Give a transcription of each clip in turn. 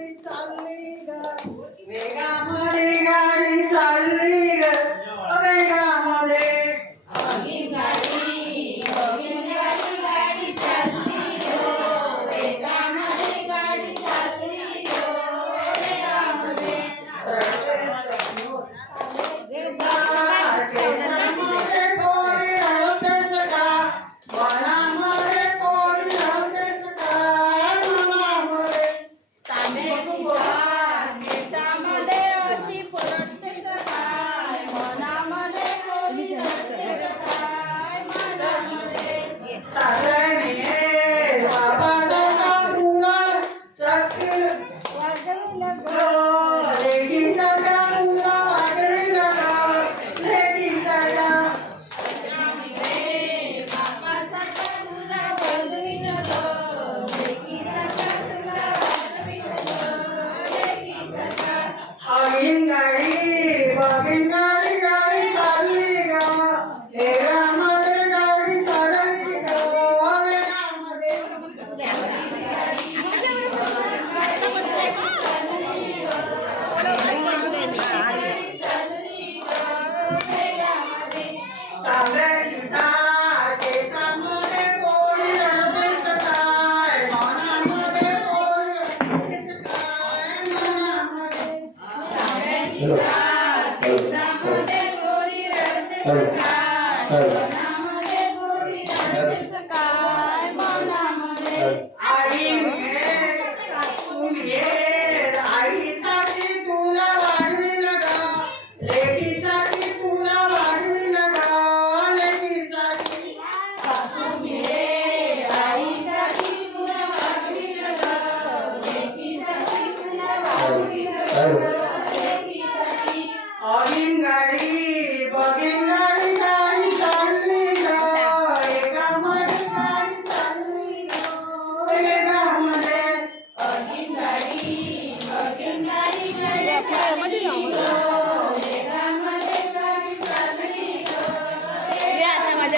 We Gari, Gari, Gari, Gari, Gari, Gari, Gari, आई साधी आधी लागा लेटी साठी पूला आधी लागा साधी आई शाखी वादवी लागा साठी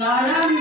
I Nanami.